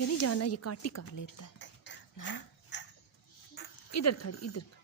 आगे नहीं जाना, ये काटी कर लेता है। इधर खड़ी, इधर खड़ी।